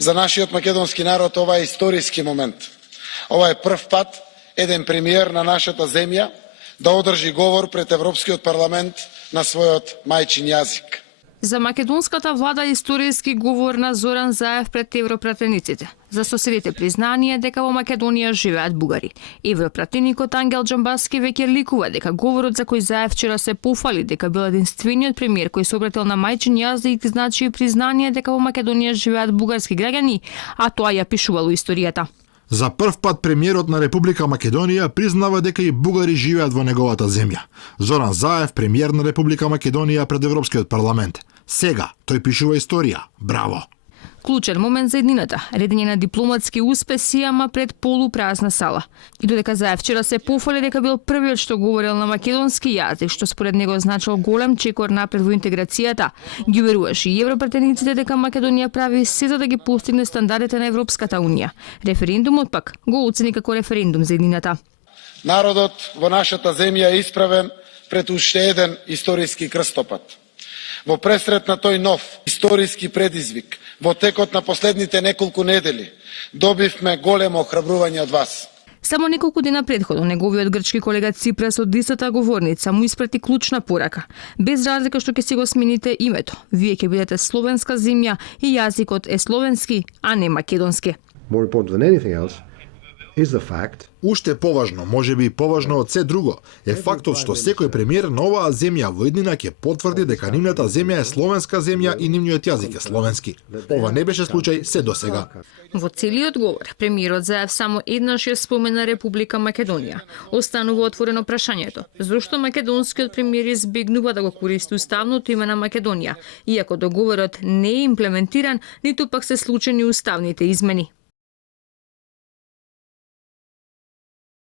За нашиот македонски народ ова е историски момент. Ова е прв пат еден премиер на нашата земја да одржи говор пред Европскиот парламент на својот мајчин јазик. За македонската влада историски говор на Зоран Заев пред европратениците. За соседите признание дека во Македонија живеат бугари. Европратеникот Ангел Џамбаски веќе ликува дека говорот за кој Заев вчера се пофали дека бил единствениот премиер кој се обратил на мајчин јазик значи и признание дека во Македонија живеат бугарски граѓани, а тоа ја пишувало историјата. За прв пат премиерот на Република Македонија признава дека и бугари живеат во неговата земја. Зоран Заев, премиер на Република Македонија пред Европскиот парламент. Сега тој пишува историја. Браво! Клучен момент за еднината, редење на дипломатски успеси, ама пред полупразна сала. И додека Заев вчера се пофали дека бил првиот што говорил на македонски јазик, што според него значил голем чекор напред во интеграцијата, ги уверуваше и европратениците дека Македонија прави се за да ги постигне стандардите на Европската унија. Референдумот пак го оцени како референдум за еднината. Народот во нашата земја е исправен пред уште еден историски крстопат. Во пресрет на тој нов историски предизвик, во текот на последните неколку недели, добивме големо охрабрување од вас. Само неколку дена претходно неговиот грчки колега Ципрас од истата говорница му испрати клучна порака. Без разлика што ќе си го смените името, вие ќе бидете словенска земја и јазикот е словенски, а не македонски. More important than anything else is the fact Уште поважно, можеби и поважно од се друго, е фактот што секој премиер на оваа земја во иднина ќе потврди дека нивната земја е словенска земја и нивниот јазик е словенски. Ова не беше случај се досега. Во целиот говор, премиерот Заев само еднаш ја спомена Република Македонија. Останува отворено прашањето, зошто македонскиот премиер избегнува да го користи уставното име на Македонија, иако договорот не е имплементиран, ниту пак се случени уставните измени.